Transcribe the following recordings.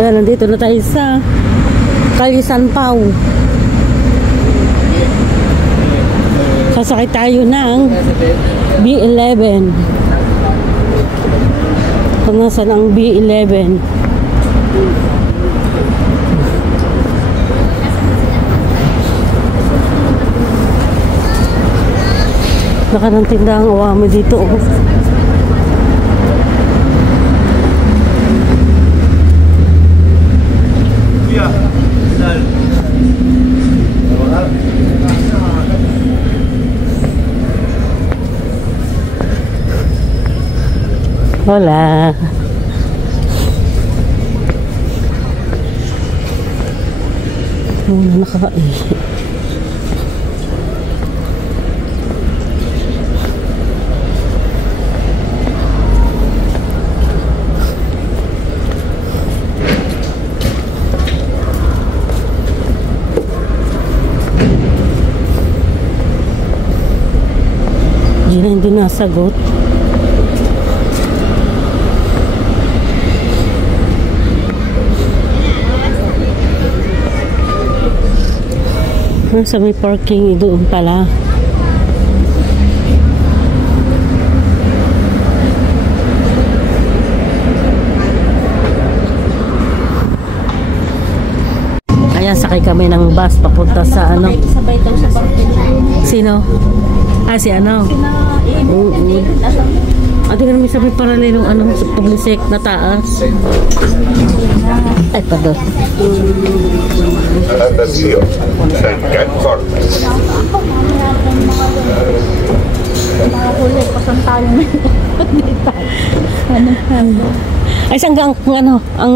Ayan, nandito na tayo sa Calle San Pau. Sasakay tayo ng B11. Kung nasan ang B11. Baka ng tindahang awami dito. Oh. Hola. Muna nakakain. Hindi na hindi nasagot. Sa may parking doon pala. Ayan, sakay kami ng bus papunta sa ano. Sabay daw sa parking. Sino? Ah, si ano? Ate ka namin sa may paralelong ano, sa publisek na taas. Ay, pardon. Atención, Senken Cortes. Nakahuli, pasan tayo na dito. Ay, saan ka ang ang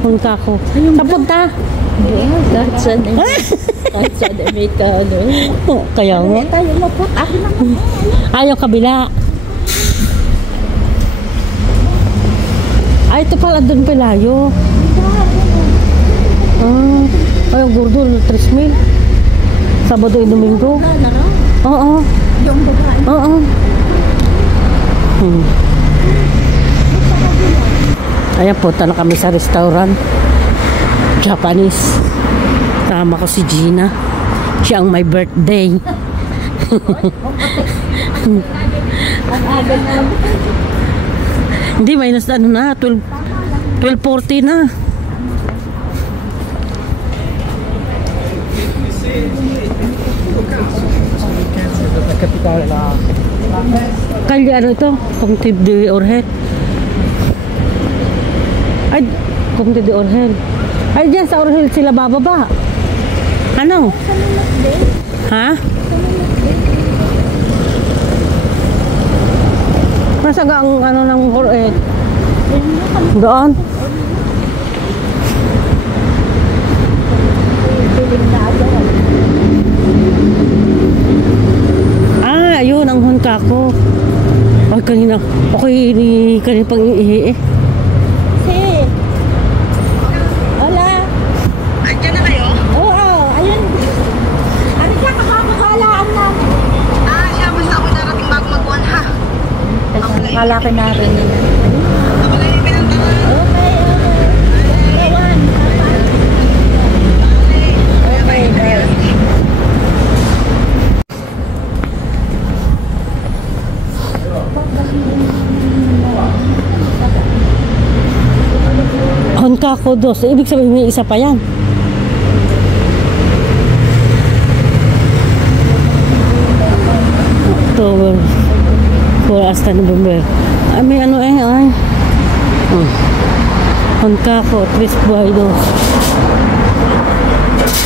hunka ko. Sa punta? Kahit saan may Kaya nga. tayo mapot. Akin naman. Ayaw kabila. Ay, ito pala doon palayo. Ay, ang gurdol, 3,000. Sabado y Domingo. Oo. Yung babae. Oo. Ayan, punta na kami sa restaurant. Japanese. Tama ko si Gina. Siya ang my birthday. Ang aga na. Hindi, minus ano na, 12:40 na. Kalye ano ito? Comte de Orhel. Ay, Comte de Orhel. Ay, dyan sa Orhel sila bababa. Ano? Ha? Nasa ang ano ng Orhel? Doon? Ah, ayun ang hunka ko. Ay, kanina. Okay, kanina pang iihi eh. Si. Hola. Andiyan na kayo? Oo, ayun. Ano siya, kakakalaan namin. Siya, basta ako darating bago mag-1 ha. Kalaki na rin. Ako lang yung pinantanan. Okay. Ewan. Okay. Honka ko dos. Ibig sabihin may isa pa yan. October 4 hasta November. Ay, may ano eh. Ay. Honka ko. 3 buhay dos.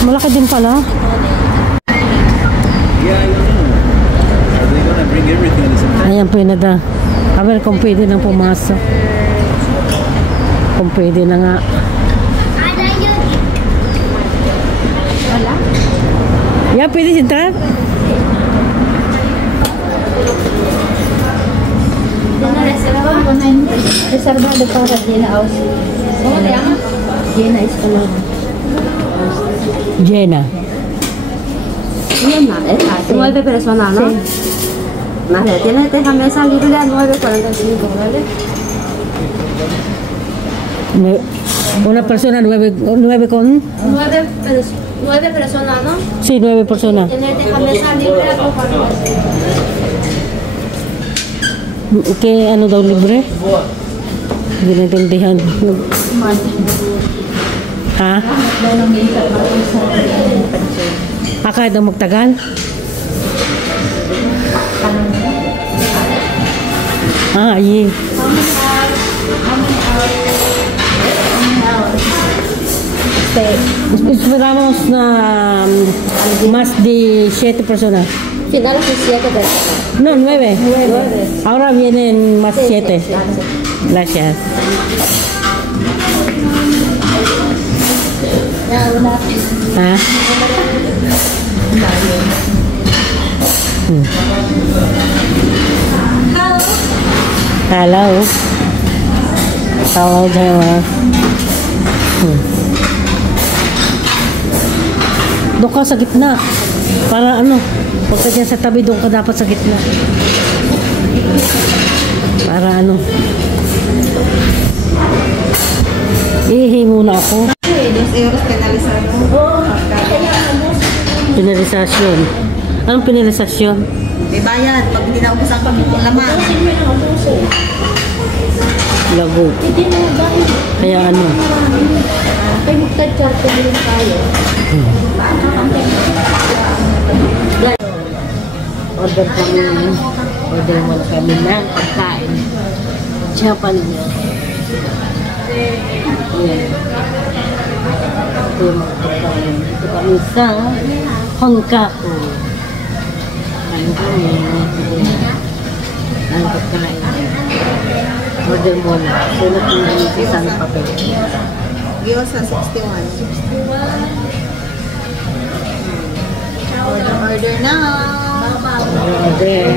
Malaki din pala. Ayan po yun na da. Haber kung pwede nang pumasok. Kung pwede na nga. Ya, pwede entrar? Reservado para Gina Aus. Gina Escalona. Jenna. ¿9 personas, no? Sí. Vale, déjame salir de las 9:45, ¿vale? Una persona, 9 con... 9 personas, ¿no? Sí, 9 personas. Tener de mesa libre o por favor. ¿Qué ano daw libre? Hindi naintindihan. Ha? Kahit daw magtagal? Iya. Esperamos más de 7 personas. Final de 7 personas. No, 9. 9. Ahora vienen más 7. Gracias. ¿Ah? Hello. Hello, Jayla. Doon ka sa gitna. Para ano, huwag ka dyan sa tabi, doon ka dapat sa gitna. Para ano. Ihi muna ako. Pinalisasyon. Anong pinalisasyon? May bayad pag hindi naubos ang laman. Lago. Kaya ano? Kaya magka-charte din tayo. Order muna kami ng pagkain. Japanese. Ayan. Ito yung mga pagkain. Ito kami sa Honkaku. Ano kami? Ang pagkain. Order muna. Sunod na namin sa isang papel. Gyoza 61. Order na. Order.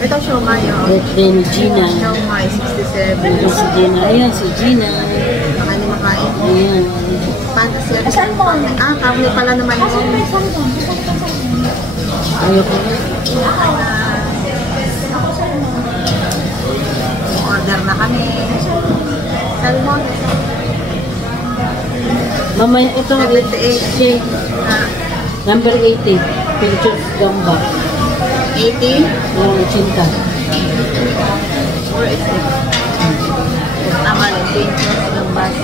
Ito siomay. Birthday ni Gina. Siomay 67. Ito si Gina. Ayan si Gina. Ano makain? Ayan. Fantasy. Kami pala naman yun. Ayoko. Order na kami. Salmon. Mamaya ito. 78. Number 80. Pinchos Gamba. 80. Yung chinta. Or is it? Tama lang. Pinchos Gambas.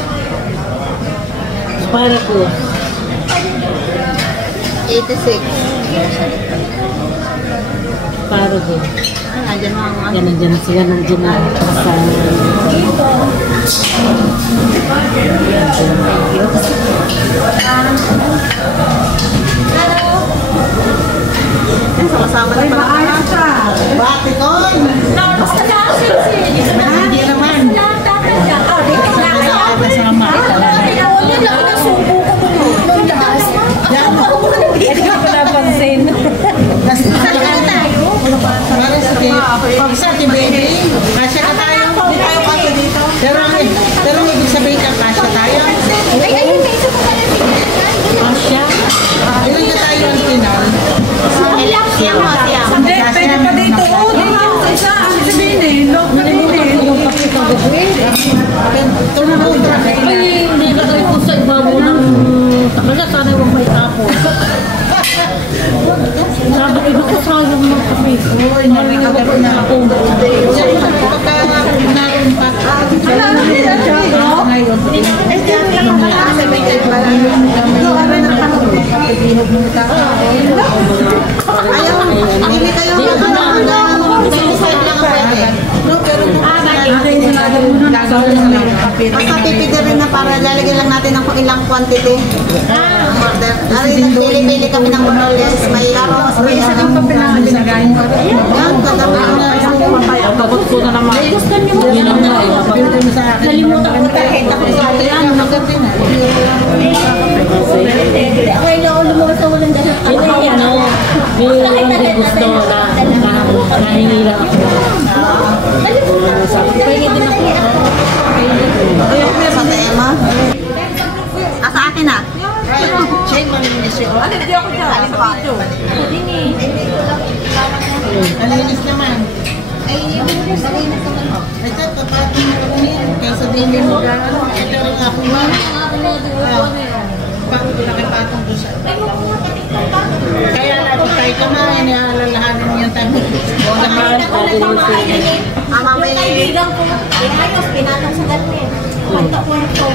Para ko. 86. Para ko. Nandiyan mo ang Yan, nandiyan na sila. Nandiyan na. kasama na pala. Bakit ko? Basta lang, Hindi naman. Kasama. Yun lang nasubo ko nung taas. Hindi ko napansin. Pag sa baby, kasya ka tayo. Hindi tayo kasya dito. Pero ibig sabihin ka, kasya tayo. Asya? Ilan ka tayo ang final? Hindi, pwede pa dito. Isa, ang sabihin eh. Lock na din eh. Yung pakita ko Ay, hindi na kayo sa ibabaw ng talaga sana huwag may tapon. Sabi ko, naku sayang ng kape. Maraming ako po na ako. Naroon pa. Ayaw, hindi kayo mag-decide lang pwede. Basta pipili rin na para lalagyan lang natin ng ilang quantity. Order. Pili-pili kami ng orderless. May arroz, may isa lang papilangin. Yan, Pagod ko na naman. Yun ang Nalimutan ko kahit ako sa atin. Okay na ako lumabas sa walang dala. Yun ang gusto na nahingi lang ako. Sabi ko, pwede din ako. sa tema. Sa akin na. Hindi ako dyan. Alin pa? Nalinis naman. Ay, nalinis naman. Ito, Hindi mo gano'n. Ito rin ako nga. Nakipatong ko sa... Kaya natin tayo kumain, nialalahanin niya tayo. Ama may... Kaibigan ko, ayos, pinatang sa galit. Pagta-kwarto.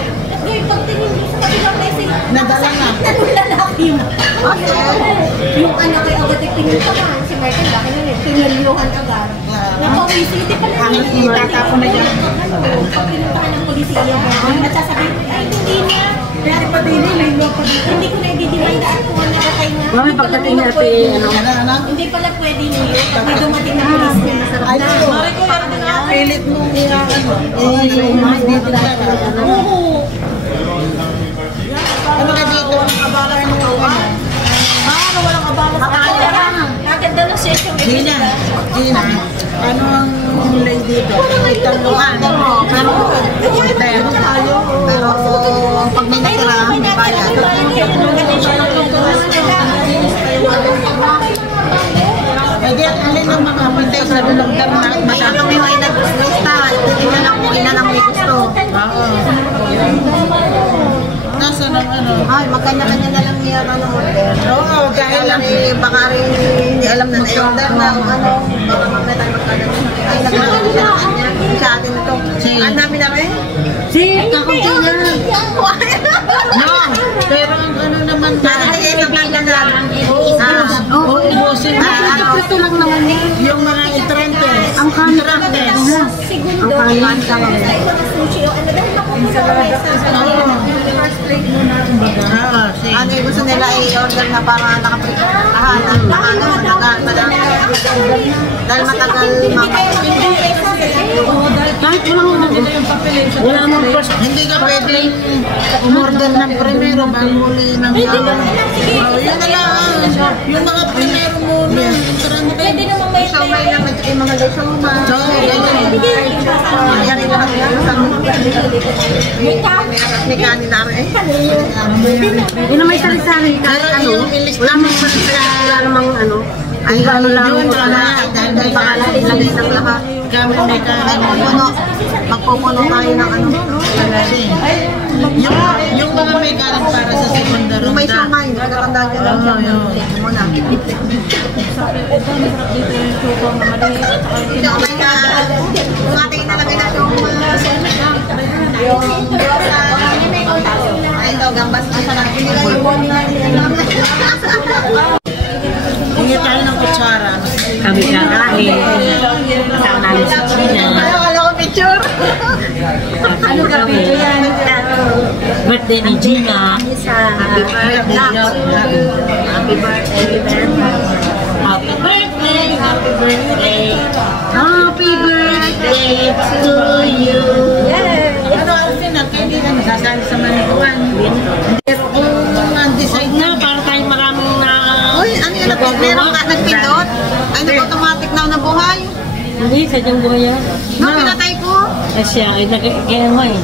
Ngayon, pagtingin mo sa kabilang message, Nadala na. lalaki mo. Yung anak ay agad ay pinuntahan. Si Martin, laki na rin. Pinaliluhan agad. Napawisi, hindi pala Kahit itatapon na dyan. Pag pinuntahan ng polisiya, nagsasabihin, ay hindi na. Pwede pa din, Hindi ko na i-didimandaan kung ano nakatay na. Mami, pagdating natin, ano? Hindi pala pwede niyo. Pag may dumating na polis niya, masarap na. pilit mo Oo. Ano ka dito? Abala mo ako. Walang abala sa akin. Agad na session. Gina, ano ang lay dito? May taluan. Pero pag may natira, may bayad. Pwede, alin ang mga pintay sa lulong na May ano may nag-gusto. Tingnan lang kung ilan ang may gusto. nasa ng ano? Ay, magkanya-kanya na lang niya ano order. Oo, dahil lang. Baka rin hindi alam na na-order na o ano. Baka mamaya tayo magkano. Ay, nagkakaroon siya ng kanya. Sa atin ito. Ang dami na rin. Si, kakunti na. No, pero ang ano naman Ay, nabilan na. Oo, ubusin mo. Ito lang naman yun. Yung mga entrantes. Ang kanan. Segundo. Ang kanan ka lang. Sa ito na sushi o ano dahil nakukuha ko may first plate mo na. Oo, Ano yung gusto nila i-order na para nakaprito. Dahil matagal Kahit wala mo first. hindi ka pwedeng umorder ng primero bago uli ng yun na lang. Yung mga primero muna. Pwede naman may Siomay lang at yung mga siomay. So, Yan yung mga may kanin. ni kanin namin. Hindi na may sari-sari. Kahit ano. Wala mo wala namang ano. Ay, ano lang. yun, wala. dahil baka ilagay ng lahat. kami may Ay, pupuno. Magpupuno tayo ng ano. kasi yung mga may kanin para sa segunda Yung may ronda. siomay, nagkakandaan ka lang siya. Muna. Siomay ka. Yung ating inalagay na siomay. Ay, ito, gambas na siya. Hingi tayo ng kutsara. Kami kakain. Kasama namin si Gina. Wala ko picture. Ano kami? Birthday ni Gina. Happy birthday. Happy birthday. Happy birthday. Happy birthday. Happy birthday to you. Ano kasi na, hindi na nasasali sa manikuan. Pero kung undecided Na, para tayong maraming na... Uy, ano yun? Meron ka nagpindot? Ay, nag-automatic na nabuhay. Hindi, sadyang buhay yan. No, pinatay ko. Ay siya, ay kaya mo eh.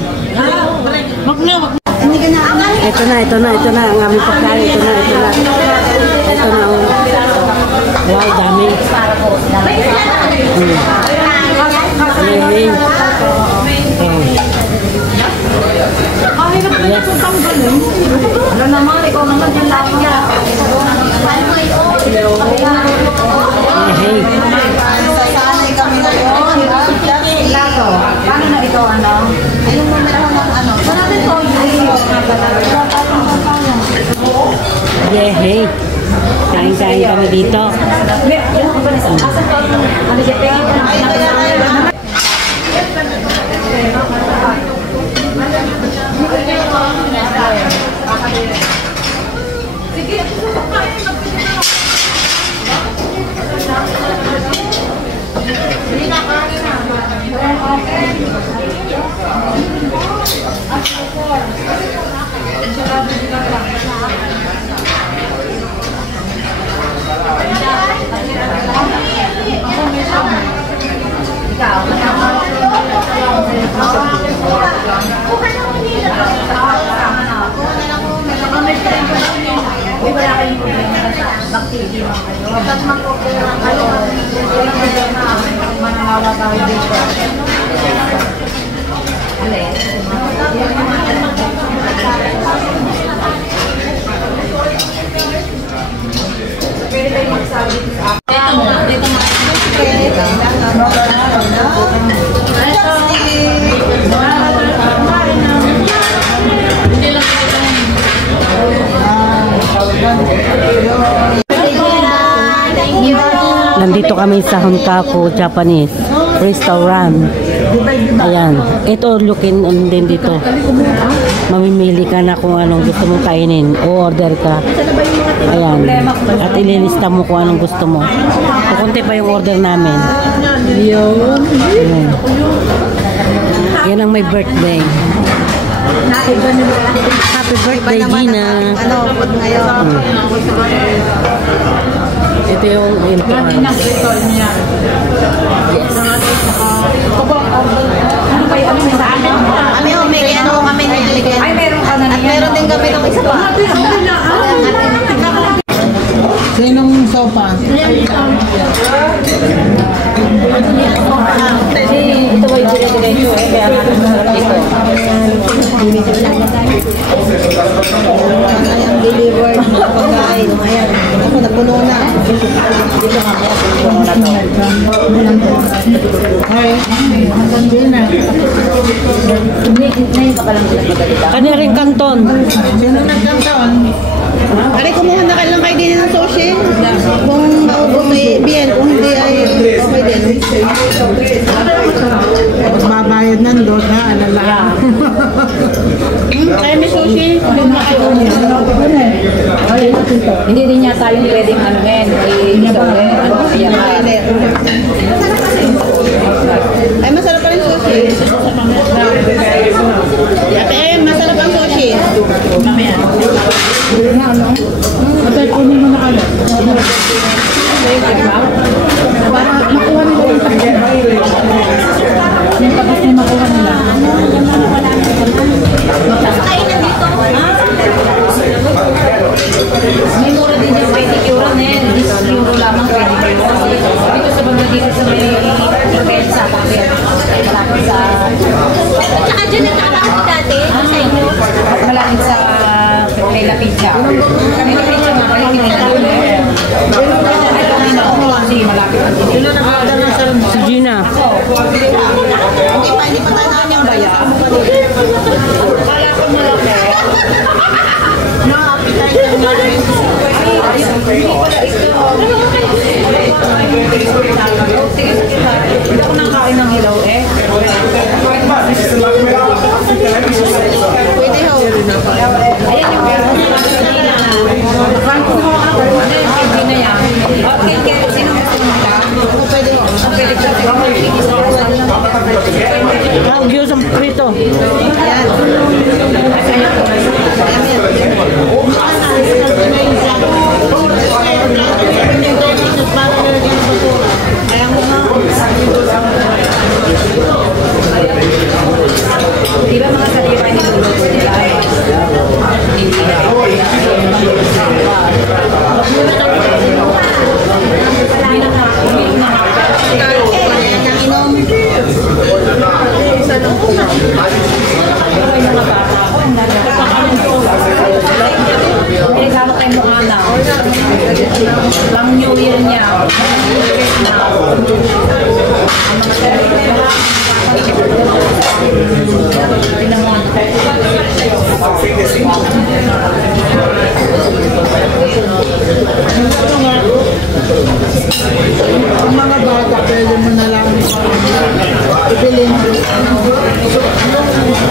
Wag na, wag na. Hindi ka na amal. Ito na ang aming pagkain. Ito na. Oh. Wow, dami. Hey. Yes. Ano naman, ikaw naman yung laki niya. Hey. Sasanay kami na yun. Lato. Paano na ito, ano? Ayun mo na lang ng ano. Wala din to. Yeah, hey. Kain-kain kami dito. Nandito kami sa Honkaku Japanese Restaurant. Ayan. Ito, lookin din dito. Mamimili ka na kung anong gusto mong kainin. O order ka. Ayan. At ililista mo kung anong gusto mo. Kukunti pa yung order namin. Ayan. Yan ang may birthday. Happy birthday, Gina. Ano, food ngayon. Ito yung entrance. Kami may nililigan. Ay, meron ka na niya. At meron din kami ng isa pa. Sinong sopa? Ito ba yung dire-diretso eh? Kaya ito. Ayan, delivered na pagkain. Ayan, ako napuno na. Dito mamaya, puno na to. Ay, hanggang din na. Ngayon pa palang sila magalita. Kanya rin kanton. Sino nagkantaon? Aray, kumuha na kayo lang kayo din ng sushi. Kung maubos ay bien, kung hindi ay okay din. Magbabayad nandun, ha? Alala. Kaya may sushi. Hindi din niya tayo pwedeng ano men, i-isawin, ano siya. Ay, masarap pa rin sushi. Ate, masarap ang sushi. Mamaya. Atay, kunin mo na kami. Para makuha nila yung tapos. Yung tapos na makuha nila. May mura din yung pedicure na yan. 10 euro lamang pedicure. Dito sa banda dito sa may Pensa, malapit sa... Tsaka dyan ang nakalakot dati, sa inyo. Malapit sa may lapitsa. May lapitsa nga, may lapitsa. Ay, kami na ako kasi malapit ang dito. Si Gina. Hindi pa tayo namin yung baya. Kala ko malaki. No, appetite ang namin. Hindi pala ito. Sige, hindi ako nakain ng ilaw eh. Pwede ho. Ayan yung meron ng kanina. Hindi na yan. Okay, sino gusto mo ka? Pwede ho. Pwede ka. Hagyo sa prito. Di ba mga saliwa ni Lolo po nila? Regalo kay Moana. Pang New Year niya. Ang mga bata, pwede mo na lang ibilin.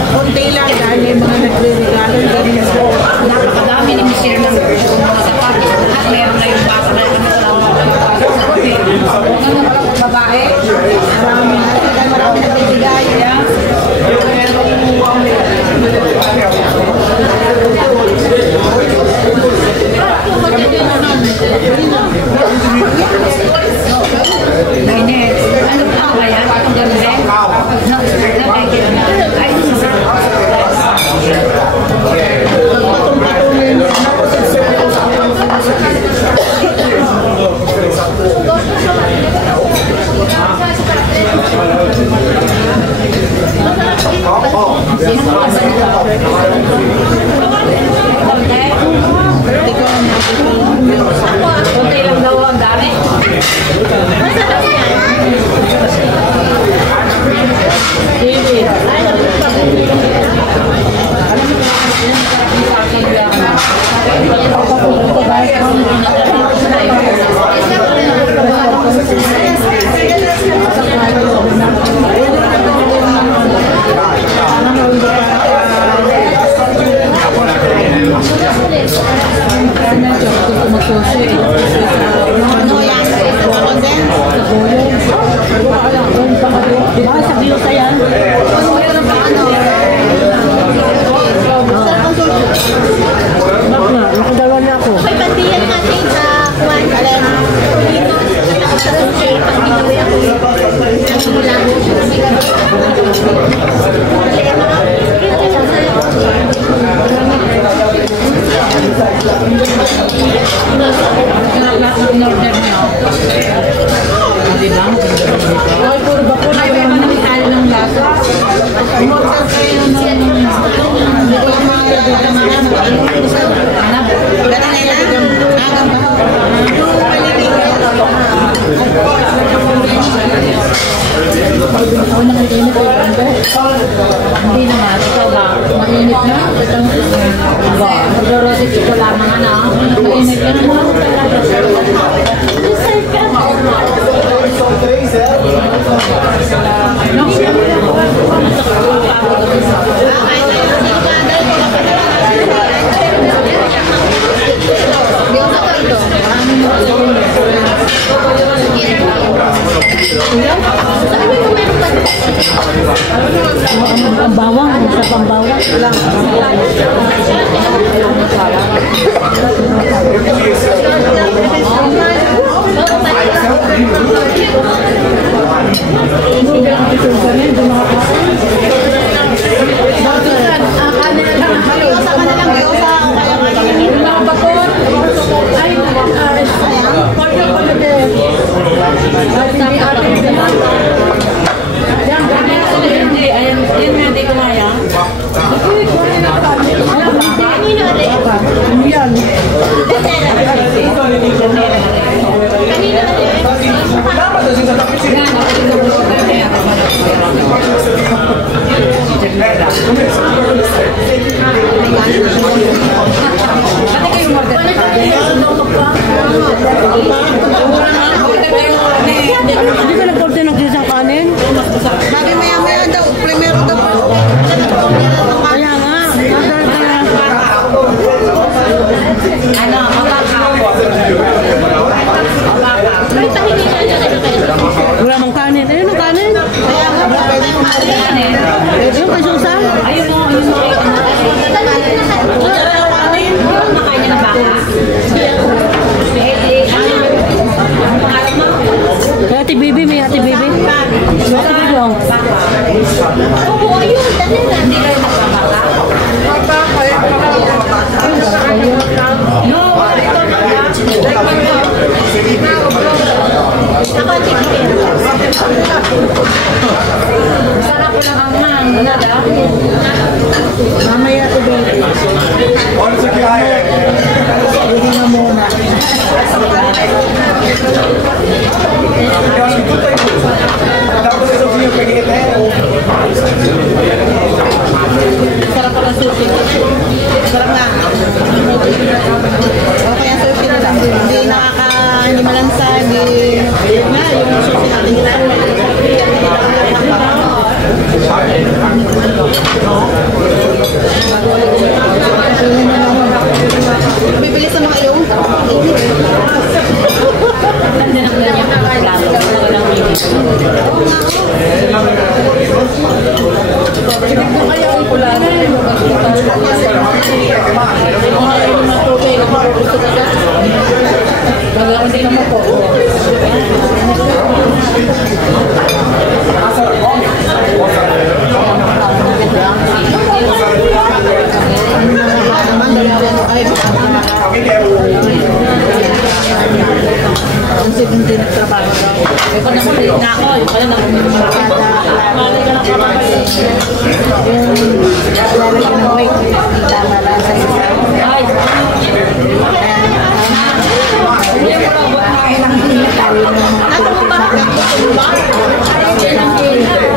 Kunti lang dahil may mga nagre-regalo. Napakadami ni Miss Share ng mga sapatos. At meron na yung bata na babae. Marami nagbibigay. Mainit. Ano pa ba yan? Ang ganda. Ay, Kunti lang daw ang dami. Umorder kayo ng... Hindi ko lang mga hanap. Ganun na yan. Yung malibig Hindi naman, ikaw ba? Mainit na? Ba? Nagro-rosit ko lamang ano? Mainit ka naman. Ang bawang, ang sarap ang bawang. Hindi ka nag-order ng isang kanin? Sabi maya-maya daw, primero daw. Kaya nga. Ano? Wala mang kanin. Ayun ang kanin. Kaya nga, pwede yung kanin. Yung kay Susan. Ayun o, ayun o. Nakain niya ng baka? Ang pangarap mo? May ate baby, may ate baby. May ate baby, oh. Oo, ayun. Dali na. Hindi kayo nagbabaka? No, sarap ko lang ang hang. Nada? mamaya ito din. Hindi na muna. Sarap pala sushi. Sarap nga. Okay ang sushi nila. Hindi malansa, hindi na yung sushi natin. Bibili sa mga yung Ganda ng ganyan. Lalo. Wala lang yun. Ang 17 nagtrabaho daw. May pa nakulit na ako. Yung pala nakulit na ako. Mali ka na kapapalin. Lalagyan ng weight. Tama lang sa isa. Ay! Hindi mo lang ba? Tayo ng mga Nasa mo ba?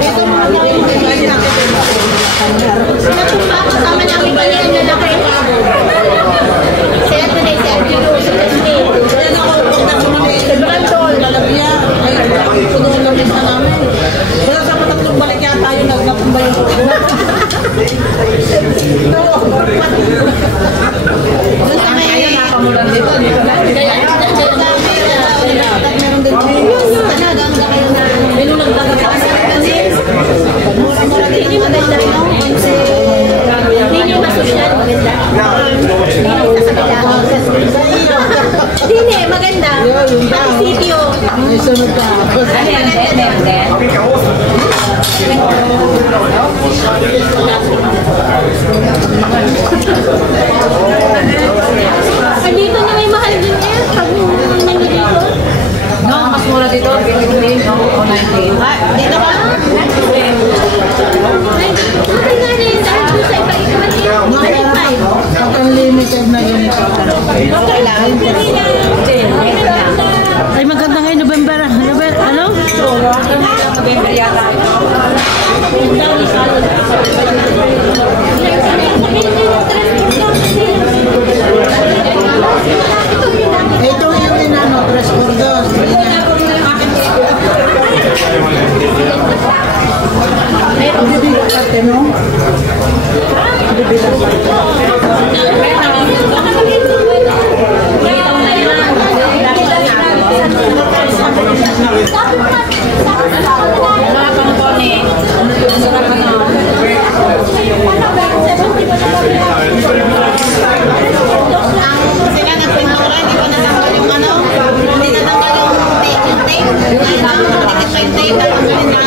dito mga yung bibili natin. Kasama namin ba yan na nakaibago? Kaya ito na yung Sergio Rose. Kaya nakaupunta ko namin sa Brandol. Lalabya. Ay, puno lang din na namin. Kaya sa patatlong balik yata yung nagnatumba yung puno. Doon sa may... Kaya nakamulan dito. Kaya meron din. Talaga, ang kayo na. Minun nagtagapos. Hindi maganda rin ako. Hindi yung masosyal maganda. Hindi, maganda. Ang sitio. May sunod ka. Dito na may mahal din eh. Pag nangyay dito. No, mas mura dito. 15 o 19. Dito ba? Sila nagpintura, hindi pa natanggal yung ano, hindi natanggal yung tape. Ayun na, dikit pa yung tape, natanggalin na.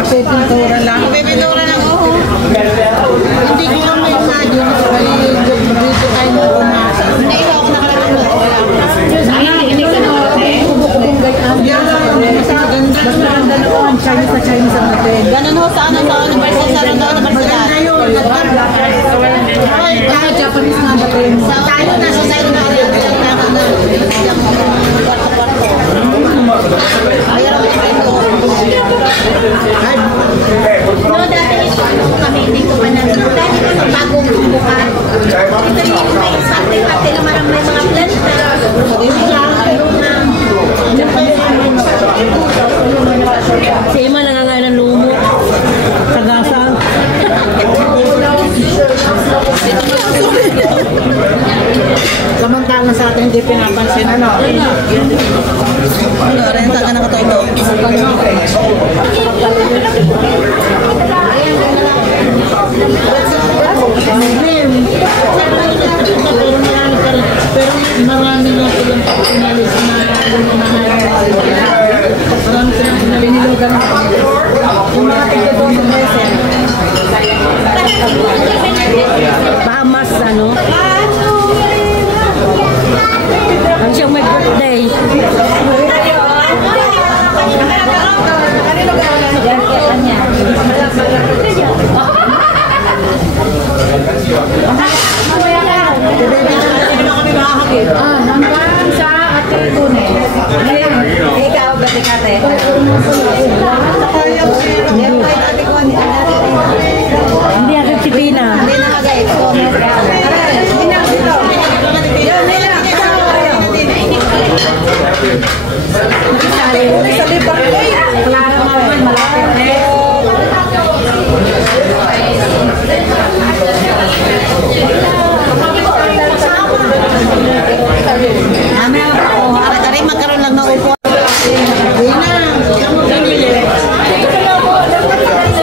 Kasi pintura lang. Pipintura lang, oo. Hindi ko lang may imagine. Ay, dito tayo na umasa. Hindi ko ako nakalagay mo. Hindi ka na Mas maganda noon. Chinese na Chinese ang natin. Ganun ho, sa ano, sa universidad. Ayun, kahit Japanese nga natin. Sa tayo na, sa side na rin. Kwarto-kwarto. Ayaw ako pintura. No, dati kami dito pa na. Dati ko bagong bukan. Ito yung may sate-sate na maraming mga planta. Si Emma nangangain ng lumot. Tagasan. Samantalang sa atin hindi pinapansin. Ano? Ano, renta ka na ka ito. Pero marami na silang pinalis na marami silang pinililugan yung mga tigil ng mesin. Bahamas, ano? Ang siyang may birthday. Hanggang sa Ate Tunes. Ikaw, gati kate. Hindi ako si Pina. Hindi na kagay. Clara naman, malapit. Mamaya ako, harap-harap magkaroon lang ng upo.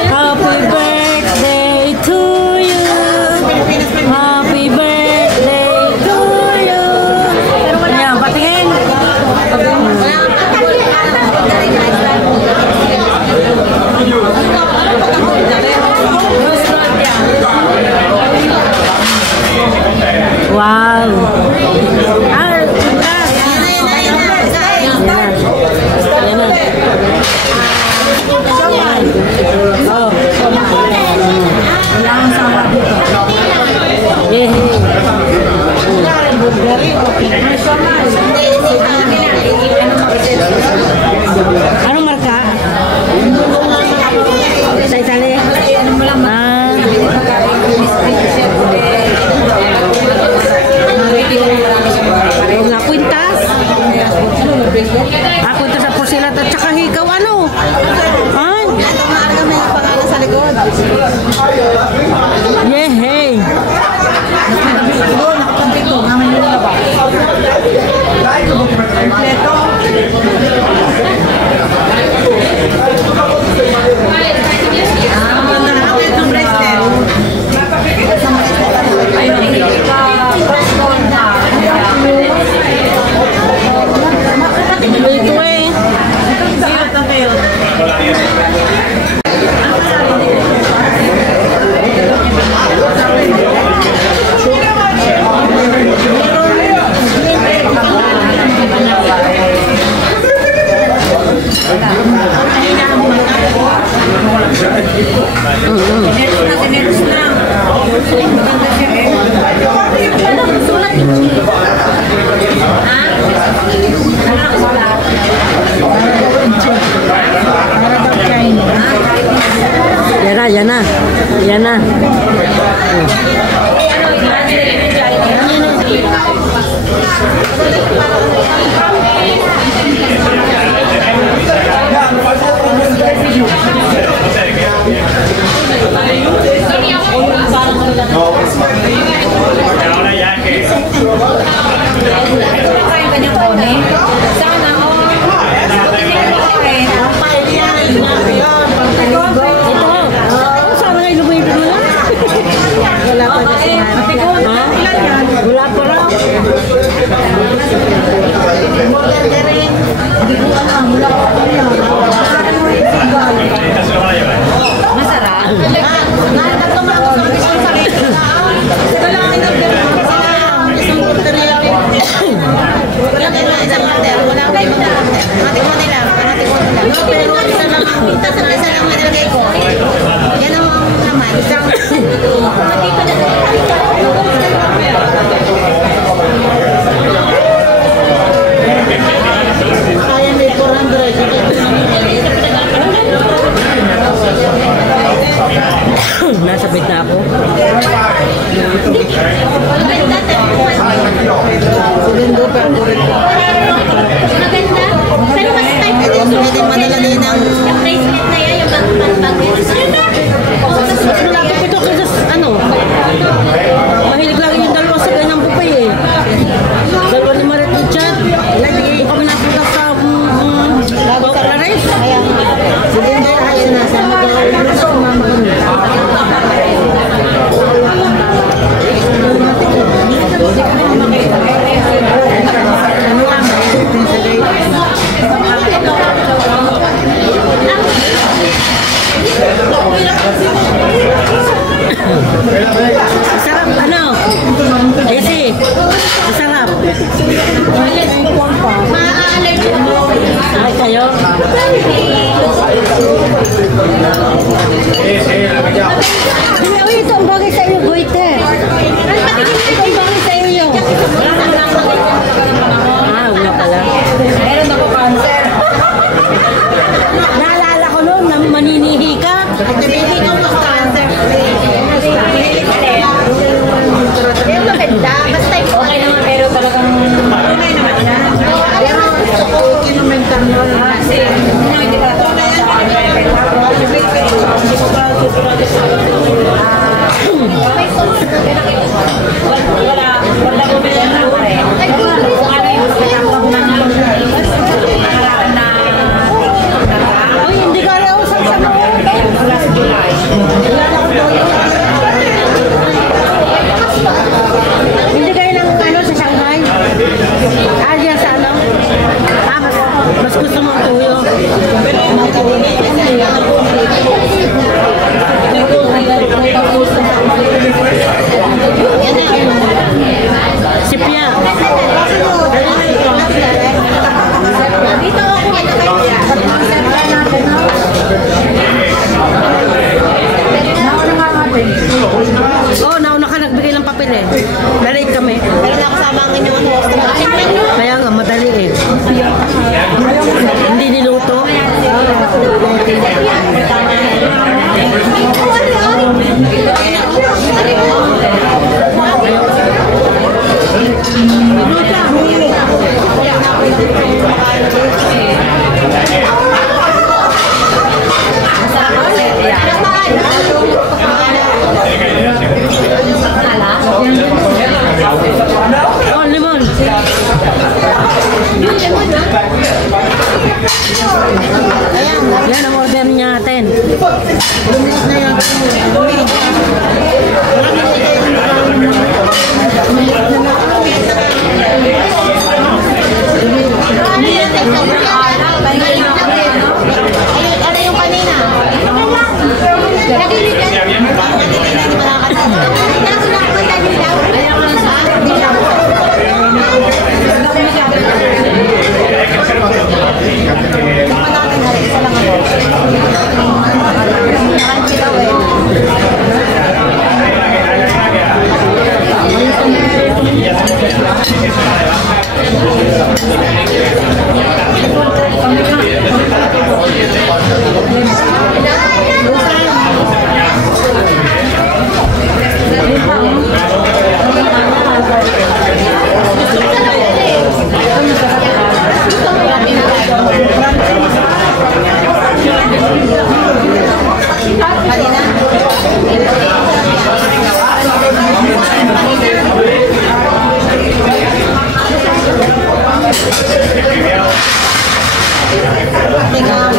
Happy birthday to you. Happy birthday to you. Ayan, patingin. Wow. Ah, congrats. Ayan na. Oh. Wala kang sawa dito. Yehey. Anong marka? Sa Italy? Ah. Nga kwintas? Ah, kwintas sa porsilat at saka hikaw ano? Ah? Ito maaarga may pangalan sa likod. Yehey. Ito eh. Yan na. Yan na. Kain ka niyang kone? Sana, Ito, sana kayo lumayo mo lang. Wala pa na si Wala pa raw. masarap. Pero isa lang nilagay ko. Yan ang naman. Kaya may 400. Nasa bed na ako. Sulindo pa ang kulit ko. Maganda. Pero mas type ko. Pwede madala din ng... Yung bracelet na yan, yung bag-bag. Malapit ko ito kasi ano, mahilig lang yung dalawa sa ganyang bupay eh. Dalawa ni Marit Richard. Hindi kami napunta sa Clarice. Kaya sulindo yung ayun na sa mag-aulog sa mama kami. Ano nga, maisip din sa gate. Masarap, ano? Esi, masarap. Ay, kayo? Ay, ito ang bagay sa iyo, Goite. Ito ang bagay sa iyo. Wala pala. Meron ako cancer. Naalala ko noon na maninihi ka. Activity ko mas cancer. Yung maganda. Basta okay naman pero talagang tunay naman yan. Pero gusto ko kinumentar nyo. Kasi hindi pa ito na yan. Wala bumili ng pare. Kung ano yung sinakap na nakaraan na Uy, hindi ka raw sa last July. Hindi kayo ng ano sa Shanghai? Diyan sa ano? Mas gusto mo ang tuyo. Sipya. Dito ako. Oo, nauna ka nagbigay ng papel eh. Late kami. Pero nakasama ang inyong host. Kaya nga, madali eh. Hindi niluto. Oh, limon. Yan ang order niya natin. Ano yung kanina? Kanina? Kasi ganun yan. Kailangan,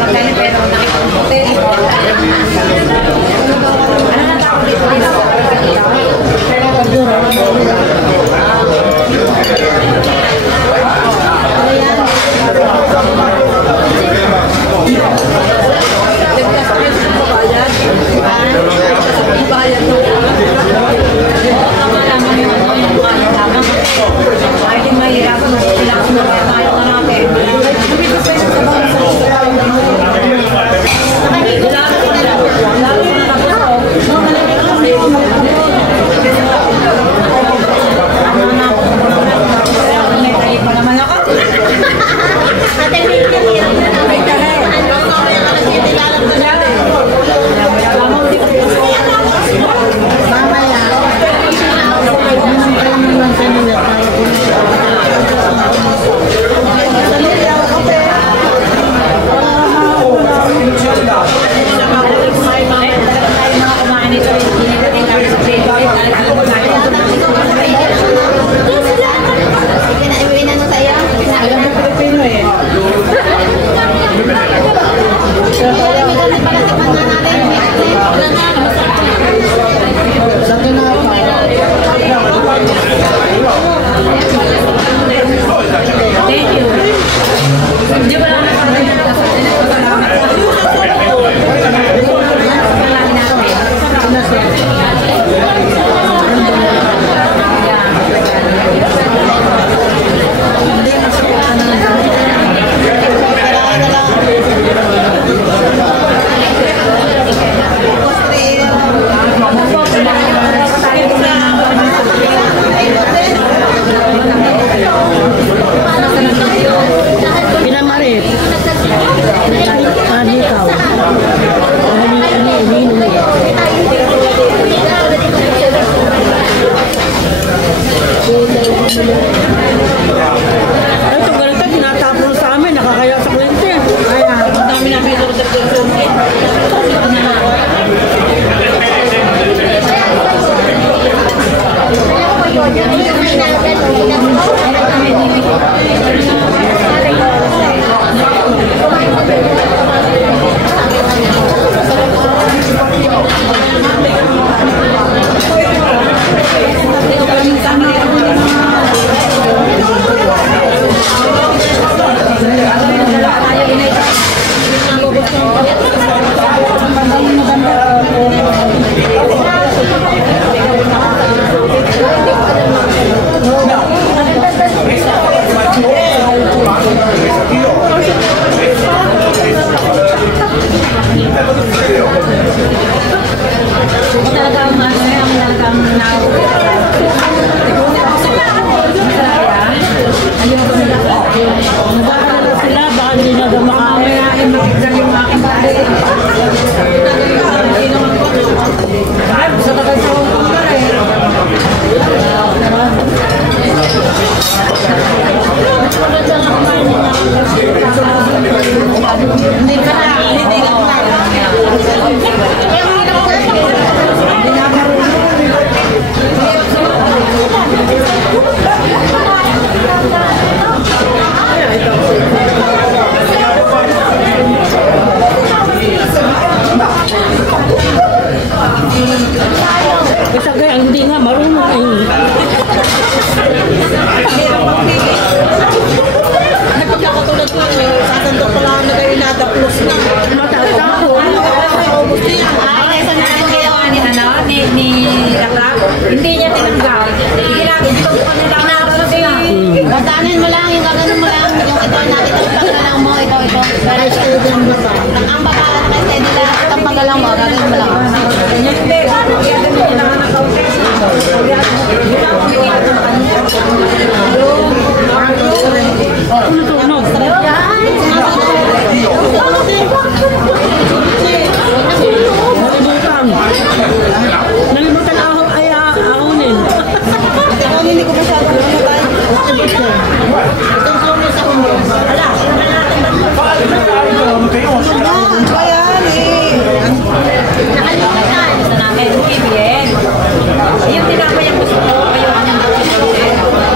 magkano pero nakikita. Ano na tao dito? Ito, ganito, tinatapon sa amin, nakakaya sa kliyente. Kaya, ang dami na dito sa kliyente. Isa kaya hindi nga marunong eh. Nagpagkakatulad ko, sasandok ko lang na kayo nadaplos na. Matatapo. Ay, sa ginawa ni Kakak, hindi niya tinanggal. Hindi ko pa nila nakapos na. Batanin mo lang, yung gaganon mo lang, yung ito, nakita mo pagkagalang mo, ito. Ang baba, steady lang, itong paggalang mo, gaganon mo lang. Hindi, kailangan na kaunti. Tunog. Nalimutan ay ahonin. Hindi ko masyadong ano tayo. Yung tinapay ang gusto ko, ayaw ka niyang gusto.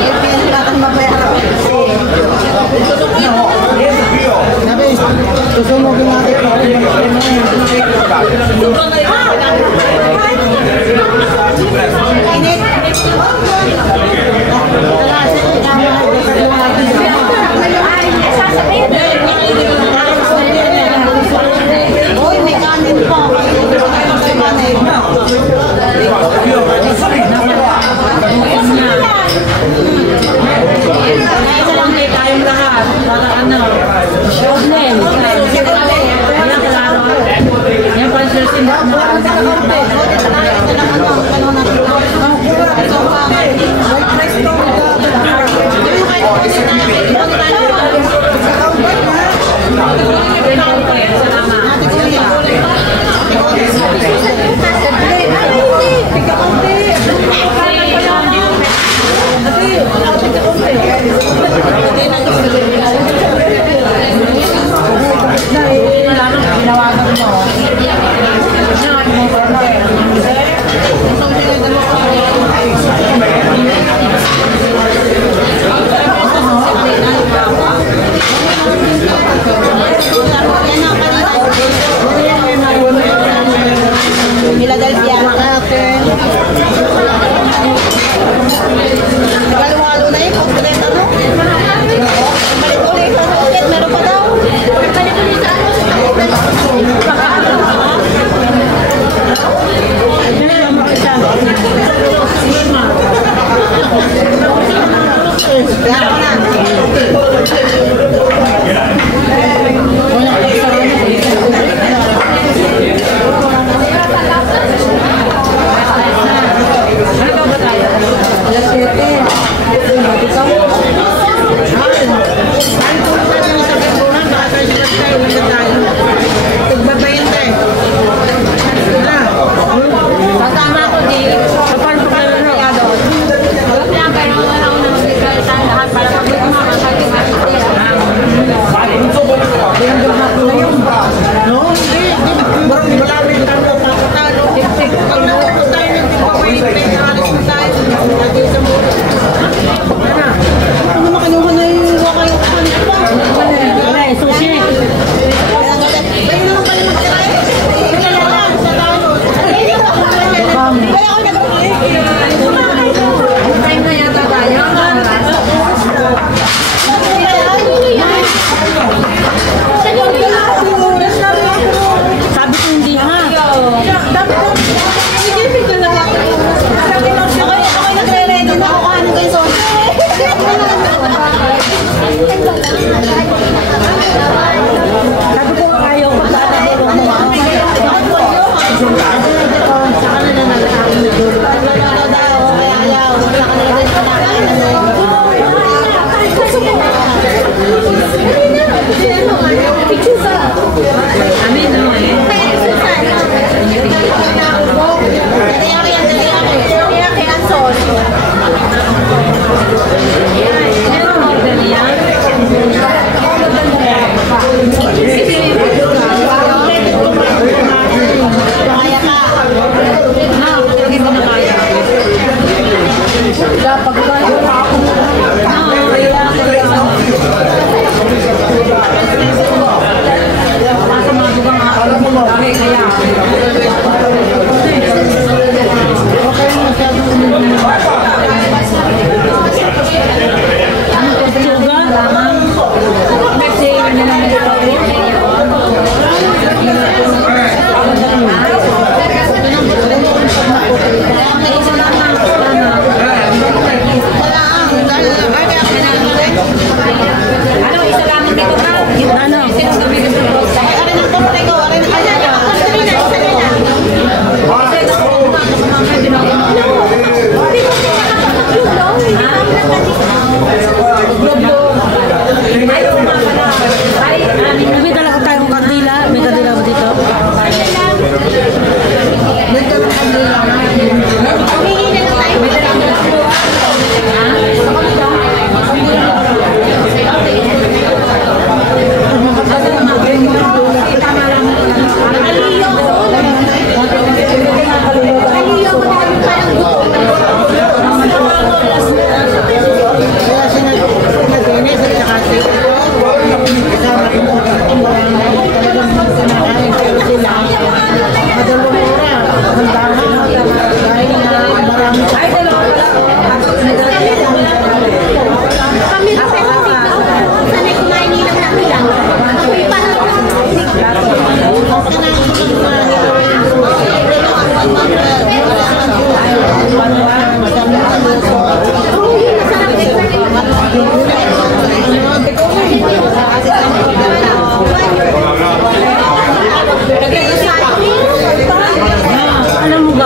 Yung pinagkatang mabayaran ko kasi. Sabi, susumugin natin pa rin yung Init. Uy, may kanin pa. Kaya lang may tayong lahat. Para ano? Problem. Yan, klaro. Yan, pansin na Philadelphia. Nagalo-halo na yung pagkalit ano? Balik ulit sa sakit, meron pa daw. Balik ulit sa ano? Kasama ko din. Sa pagpapalala na kaya doon. Wala lang, pero wala ko na magkikalitan lahat para pag-uwi mo makakalitan. no? Parang malami ang tanong pakatalo. Pag nakapos tayo ng tigpawin, pinahalis na tayo. Lagi sa muna. Ano makanuha na yung wakay yung kanin pa? Wala, sushi. Bayo naman pala magkakain. Kaya lang, sa talo. Kaya ako nag-uwi. Time na yata tayo. Sabi ko hindi ha. Ako nagre-ready na ako kanin kayo sa Sabi ko ayaw ko sa Amin no eh. Meron order yan. Kaya ka. Hindi mo na kaya. Pag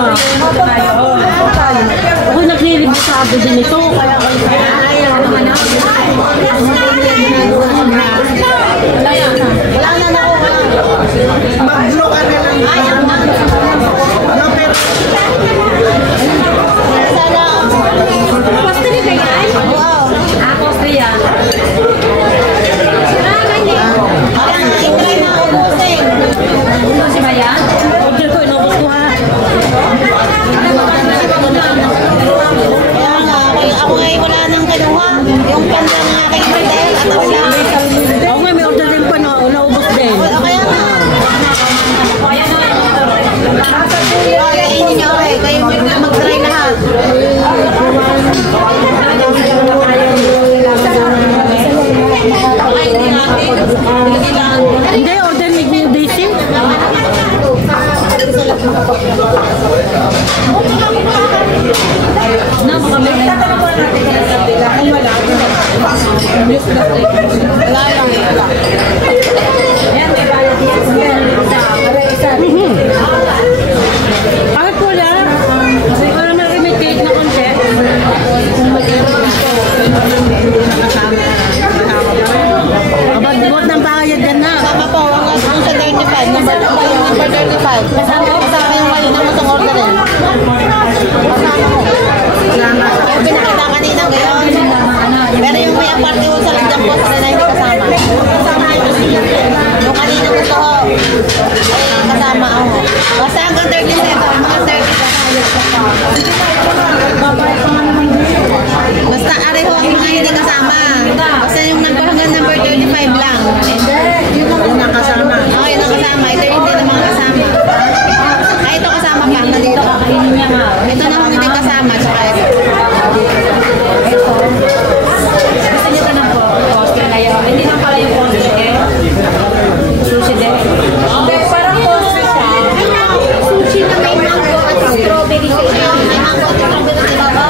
Ako naglilibot sa abo din ito, kaya ako Wala na na ako. Mag-blow ka na lang. Ay, ang mga. No, pero Sana. Pastry ba yan? Wow. Pastry yan. Parang i-try na ubusin. Pastry ba yan? order ko, inubos ko ha. Kaya nga, ako ngayon wala nang kinuha. Yung panda ng aking hotel at ako lang. Ako nga, may order din pa na naubos din. Kaya nga. Kainin niyo eh. Kayo mag-try lahat. Hindi, order ni Daisy. Wala lang. Bakit wala? Wala naman rin may cake na konti. Abag-bot ng bayad yan na. Kasama po, hanggang sa 35. Number 35. Kasama yung kayo na mong orderin. Kasama mo. Yung pinakita kanina ngayon. Pero yung may aparte ko sa lagyan po sa na hindi kasama. Yung kanina gusto ko, ay kasama ako. Basta hanggang 37, hanggang 30. Basta areho ang mga hindi kasama. Basta yung hanggang number 35 lang. yung nakasama. Okay, yun ang kasama. Ito yung hindi naman kasama. Ay, ito kasama pa. Nandito. Ito na kung hindi kasama. Tsaka ito. Gusto niyo ito ng pastry na yun? Hindi na pala yung pastry eh. Sushi din. Hindi, parang pastry siya. Sushi na may mango at strawberry. May mango at strawberry sa baba.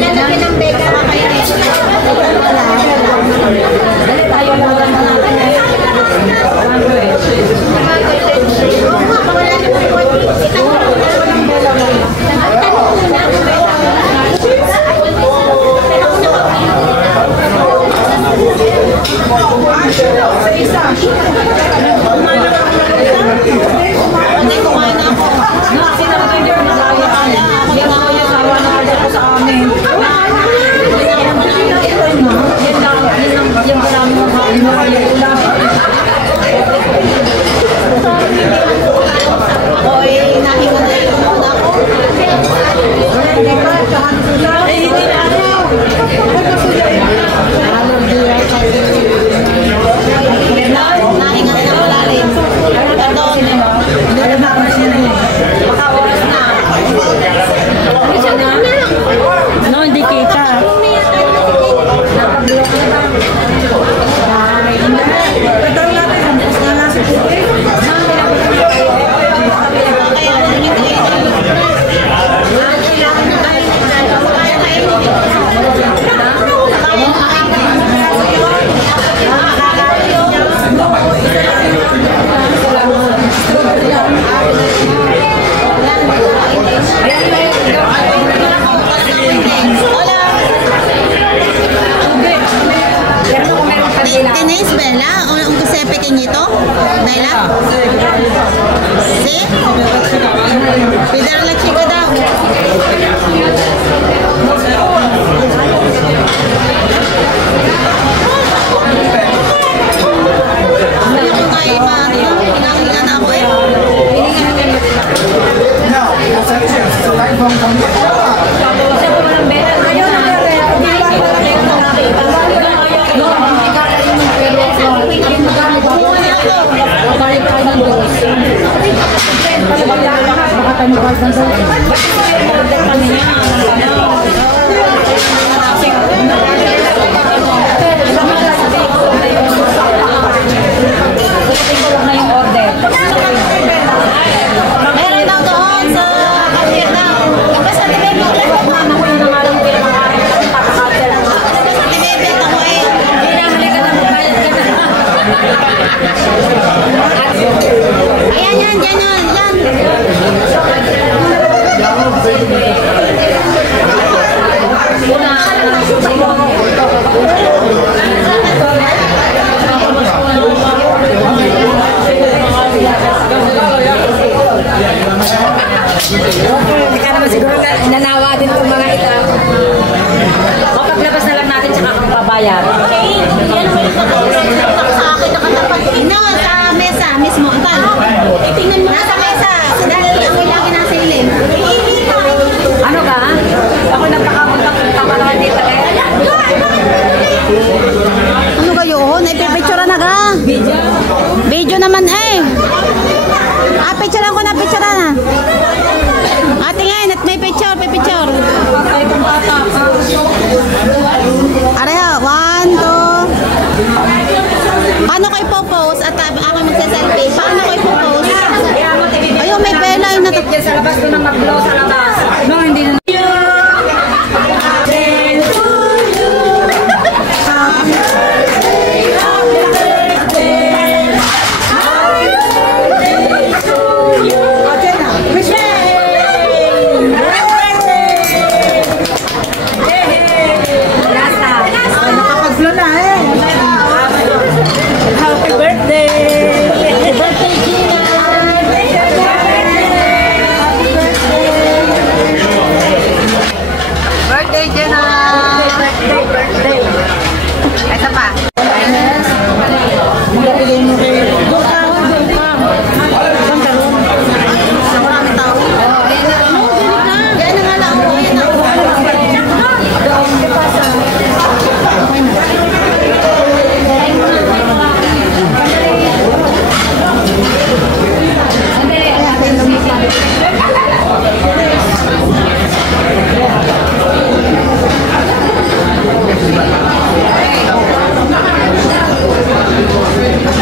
Lalaki ng beka. Dali tayo lang natin eh. Hindi, kumain na ako. No, kasi naman hindi ko nalaya. Hindi ako yung sawa na order ko sa amin. Yung marami mo ba? Yung ulam. Ako ay nahinga na yung muna ako. Eh, hindi na ano. Nahinga na ng malalim. Pardon. Baka oras na. No, hindi kita. Kaya hindi ¿Tenéis vela o un café pequeñito? ¿Vela? ¿Sí? Pidar la chica daw. Hindi ko kayo hinahinga na ako eh. Kasi ako walang bera. Ayun, Meron daw doon sa kapit daw. Basta tinibig ako eh. Ayan. Picturean ko na, picturean na. Ate ngayon, at may picture. Areha, 1, 2. Paano ko ipopost? At ako magsaselfie. Paano ko ipopost? Ayun, may pela yun na to. Sa labas ko na mag-blow sa labas. No, hindi na.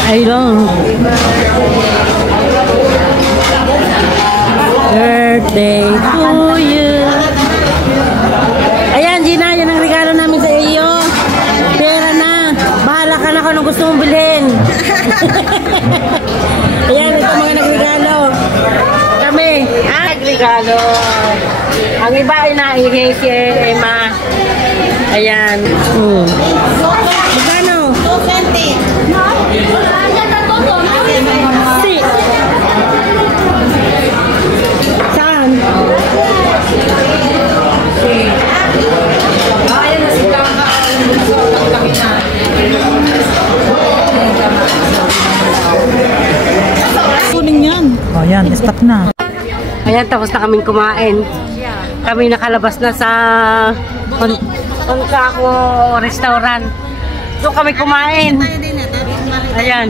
Ayun. Birthday to you. Ayan, Gina, yan ang regalo namin sa iyo. Pera na. Bahala ka na kung anong gusto mong bilhin. Ayan, ito mga nagregalo. Kami, nagregalo. Ang iba ay naihi si Emma. Ayan. Magkano? 220. Si. Saan? Ayan na si Kaka. Kuning yan. Oh, yan, stop na. Ayan, tapos na kaming kumain. Kami nakalabas na sa Pangkako restaurant. Doon kami kumain. Ayan.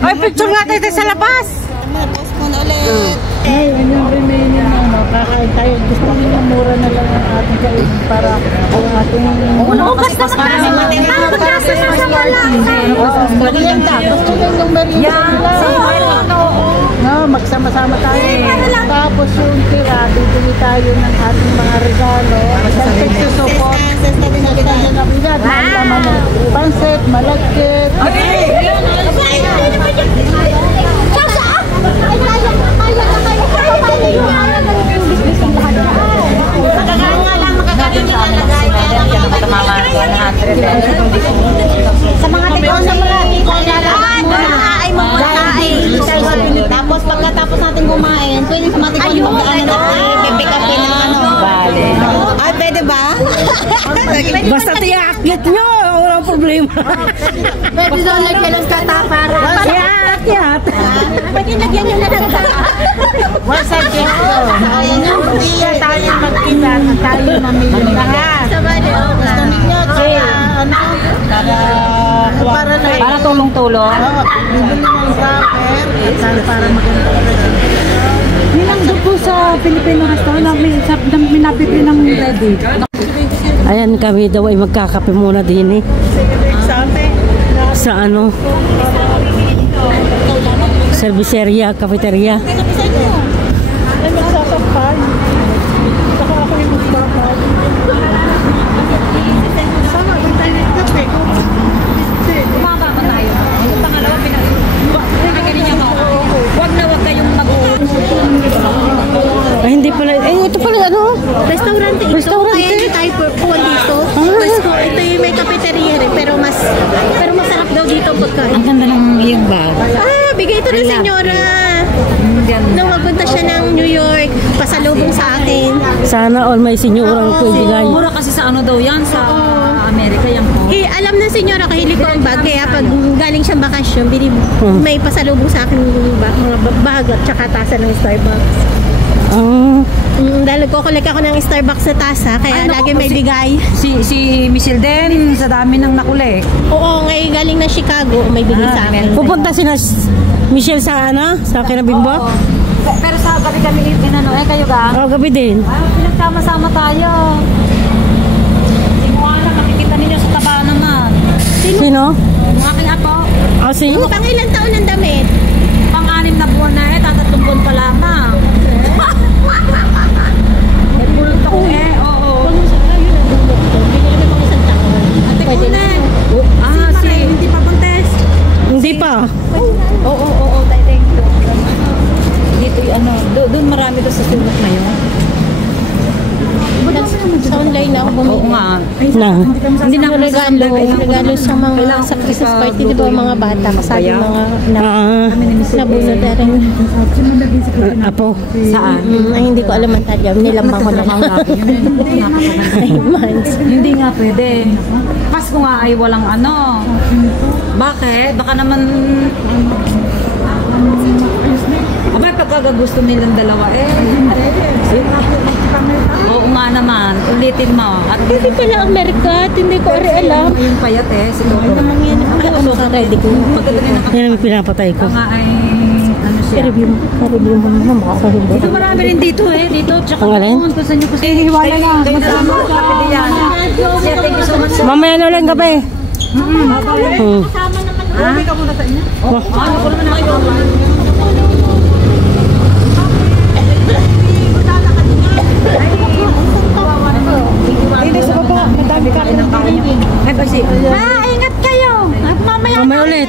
Ay, picture nga tayo sa labas. Post mo na ulit. Ay, yung remaining kakain tayo. Gusto nyo na mura na lang ang ating kain para ang ating... Oo, basta para sa matira. Pagkasa na sa wala. Merienda. Gusto nyo yung merienda nila. No, magsama-sama tayo. Tapos yung tira, bibili tayo ng ating mga regalo. Siyempre susupot. Pansit, malagkit. Sa mga tikoon sa mga ay mo tapos pagkatapos natin kumain, pwede sa mga tikoon mag-ano natin, pick up na ano. Bale. Ay, pwede ba? Basta tiyakyat nyo. Walang problema. Pwede daw nagkalang katapara. Tiyakyat. Pwede nagyan nyo na lang. Wasa dito. Hindi tayo magkita na tayo mamili lahat. Sabado. Gusto ninyo, Para tulong-tulong. bibili ng wrapper at para maganda. Nilang po sa Filipino restaurant namin nabibili ng ready. Ayan, kami daw ay magkakape muna din eh. Sa ano? Serviceria, cafeteria. Ay, magsasapay. Saka ako yung magsapay. Sama, doon tayo nagkape. Bumaba ba tayo? Yung pangalawa, pinagaling niya ako. Huwag na huwag kayong Ay, hindi pala. Eh, ito pala ano? Restaurant ito. Kaya hindi tayo puwan dito. Gusto, ito yung may cafeteria rin, pero masarap daw dito pagkain. Ang ganda ng iyong bag. Bigay ito ng senyora. Nung magpunta siya ng New York, pasalubong sa atin. Sana all may sinyurang pwede. Mura kasi sa ano daw yan, sa Amerika yan po. Alam na senyora, kahilig ko ang bag. Kaya pag galing siyang bakasyon, may pasalubong sa akin mga bag at saka tasa ng Starbucks. Dahil nagkukulik ako ng Starbucks na tasa, kaya lagi may bigay. Si Michelle din, sa dami ng nakulik. Oo, ngayon galing na Chicago, may bigay sa akin. Pupunta sila Michelle sa ano? Sa kinabimbo? Pero sa gabi kami inano kayo ga? Oo, gabi din. Pinagsama-sama tayo. Simuala, makikita ninyo sa taba naman. Sino? Yung aking apo. Oh, si? Pang ilang taon ang damit? Pang-anim na buwan na tatatlong buwan pa lamang. May pulto oo. Ate Kunen. Hindi pa buntes. Hindi pa. Oo, thank you. Dito yung doon marami doon sa sulok na yun. Sa online ako bumili. Oo nga. Na. Hindi na ako Regalo sa mga sa Christmas party, di ba mga bata, kasali mga nabunod na rin. Apo. Saan? Ay, hindi ko alam ang tadyam. Nilambang ko lang. 9 months. Hindi nga pwede. Pasko nga ay walang ano. Bakit? Baka naman abay pagkagagusto nilang dalawa Oo nga naman. Ulitin mo. At Hindi pala ang Amerikat. Hindi ko alam. yung payat si Toto. Ano ka ready ko? Pagkagaling na Yan ang pinapatay ko. nga ay ano siya. I-review mo naman. Makakahindi. Dito marami rin dito Dito. Tsaka Ang alin? doon. Kung saan nyo gusto. Hiwala na. Masama ka. Sir, thank you so much. Mamaya na lang gabi. Uwi ka muna sa inyo? Ano ko naman kayo? Hindi sa baba. Madami ka rin ng Ay, kasi. ingat kayo. Mamaya. Mamaya ulit.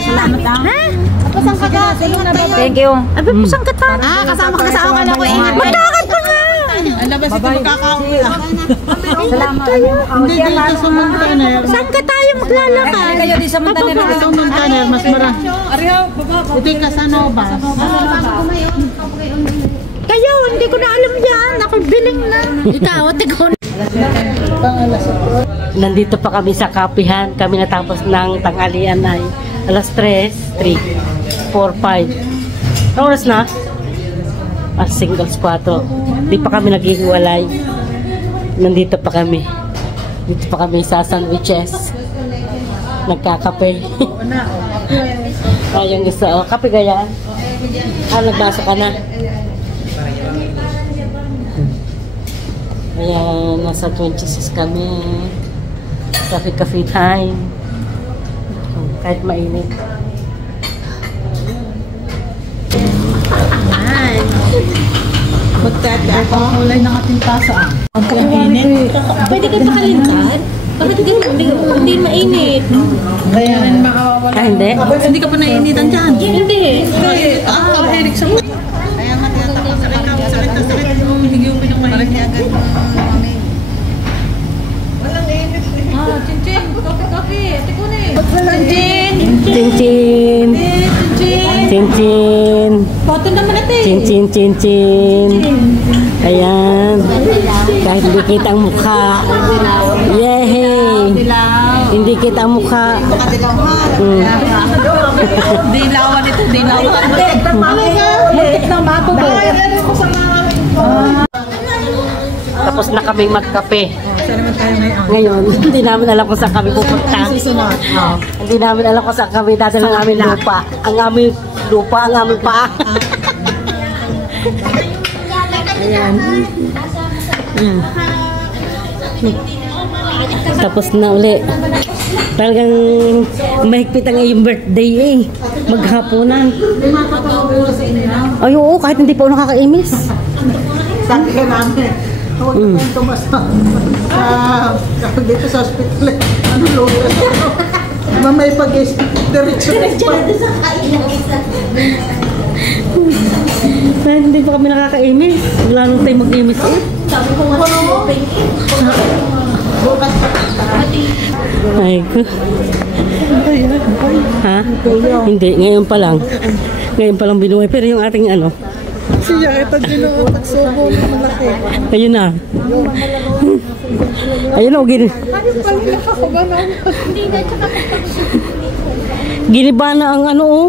Pasang ka ka. Thank you. Abi, pasang ka ta. Kasama ka sa akala ko ingat. Magkakad pa nga. Alam ba si magkakauwi Salamat. Hindi dito sa Montaner. Saan ka tayo maglalakad? Kayo di sa Montaner. Ito Montaner, mas marami. Ito yung Casanova. Kayo, hindi ko na alam yan. Ako biling na. Ikaw, ikaw. Nandito pa kami sa kapihan. Kami natapos ng tanghalian ay alas 3, 4, 5. Ano oras na? Singles 4. Di pa kami naghihiwalay. Nandito pa kami. Dito pa kami sa sandwiches. Nagkakape. Yung gusto. Kape gayaan? Nagbasa ka na. Ayan, nasa 26 kami. Cafe time. Kahit mainit. Magtataas ang kulay ng ating tasa. Ang kainit. Pwede kayo pakalintad? Bakit hindi mainit? Kaya rin makawala. Hindi? Hindi ka pa nainitan dyan. Hindi. Eric sa mga. Kaya nga tinatakot sa rin. Sakit na sakit. Hindi yung pinamahinit. Walang init. Chinchin. Coffee. Ate ko na Cincin. Cincin. Photo naman natin. Cincin. Ayan. Kahit hindi kita ang mukha. Yehey. Hindi kita ang mukha. Dilawan ito. Dilawan. Muntik ng bato ko. Tapos na kaming magkape. Saan naman tayo ngayon? Ngayon, hindi namin alam kung saan kami pupunta. Susunod. Hindi namin alam kung saan kami dadala ng aming lupa. Ang aming lupa, ang aming paa. Ayan. Tapos na uli. Talagang mahigpit ang iyong birthday eh. Maghapunan. Ay oo, kahit hindi pa ako nakakaimis. Sabi ka namin. Huwag na tumasa. Dito sa hospital. Ano lugas? Mamay pag-diretso. Kahit hindi pa kami nakakaimis. Wala nung tayo mag-imis eh. Ay ko. Ha? Hindi, ngayon pa lang. Ngayon pa lang binuhay. Pero yung ating ano, Siya, ito din ang pagsubo ng malaki. ayun na. Ayun o, giniba na ang ano o.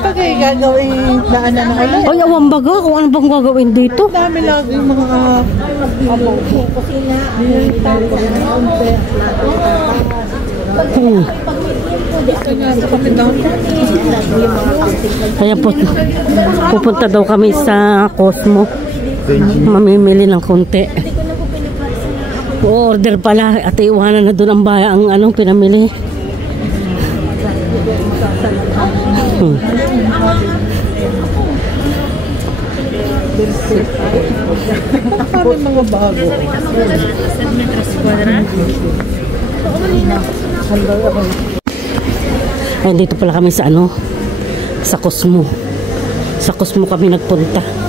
Pagay gagawin daanan ng ulan. Ay, awang baga. Kung ano bang gagawin dito? Dami lang yung mga Hmm. Kaya po, pupunta daw kami sa Cosmo. Mamimili ng konti. Order pala at iwanan na doon ang ang anong pinamili. Parang mga bago. Ay, dito pala kami sa ano, sa Cosmo. Sa Cosmo kami nagpunta.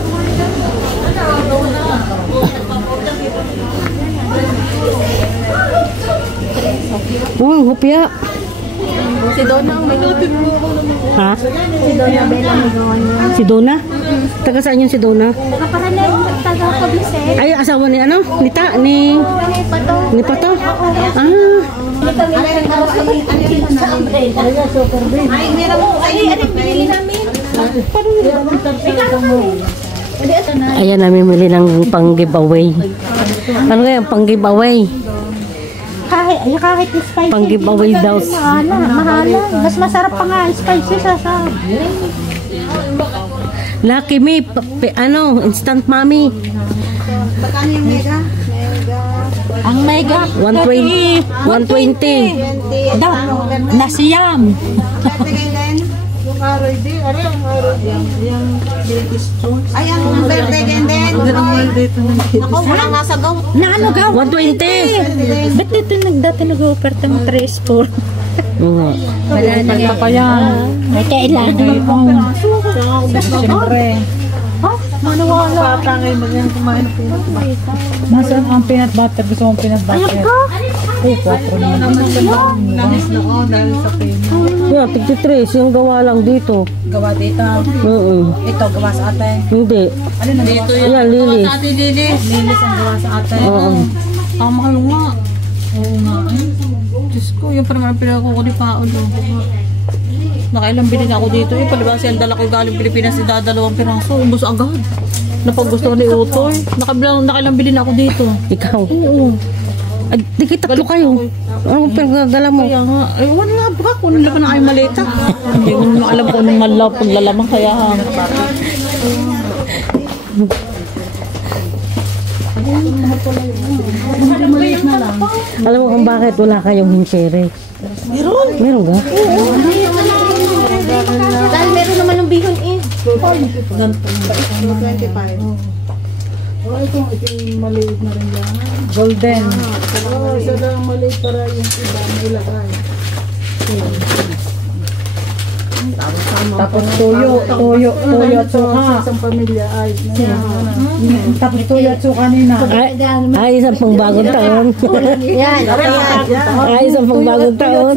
Hupya. Si Donna ang may Ha? Si Donna Bella may gawa niya. Si Donna? Taga saan yung si Donna? Nakaparanay, taga-publicist. Ay, asawa ni ano? Ni Pato. Ni Pato? Ah. Ay, meron mo. Ay, Binili namin. Ayan, namimili ng pang-giveaway. Ano kaya pang-giveaway? Kahit spicy. Pang-giveaway daw. Mahala. Mas masarap pa nga spicy sa Lucky Me, ano, instant mommy. Magkano yung mega? Ang mega. 120. 120. Daw. Nasiyam. Yung aroy di, ano yung aroy di? Yung British Jones. Ay, ang birthday din. Ang mahal dito ng Ako, wala nga sa goat. Na ano gaw? 120. Ba't dito dati nag-oferta ng 3-4? Oo. Wala na yan. pa yan. May kailangan. Siyempre. Maniwala. Patangay mo yan kumain ng peanut butter. Nasaan ang peanut butter? Gusto mong peanut butter? Ay, 4 naman. Nangis na ako dahil sa peanut. Yeah, 53. Yung gawa lang dito. Gawa dito. Oo. Ito, gawa sa ate. Hindi. Ano na dito yan? Ayan, Lilis. Lilis ang gawa sa ate. Oo. Ang mahal nga. Oo nga. Diyos ko, yung parang pinako ko ni Paolo. Nakailang bilhin ako dito eh. Palibang siya dala ko galing Pilipinas si dadalawang piraso. Umbos agad. Napag-gusto ko ni Utoy. Nakailang bilhin ako dito. Ikaw. Oo. Ay, di kayo tatlo kayo. Ano pinagdala mo? Kaya nga. Ay, wala nga ba? Kung ano naman ang ay malita. Hindi ko naman alam kung anong malaw paglalamang kaya. Alam mo kung bakit wala kayong hinsere? Meron. Meron ka? Dahil meron naman ng bihon eh. 25. Oh, ito yung maliit na rin yan. Golden. Oh, isa lang maliit para yung iba may ilagay. Tapos tuyo at suka. Isang pamilya ay. Tapos tuyo at suka nina. Ay, isang pangbagong taon. Yan. Ay, isang pangbagong taon.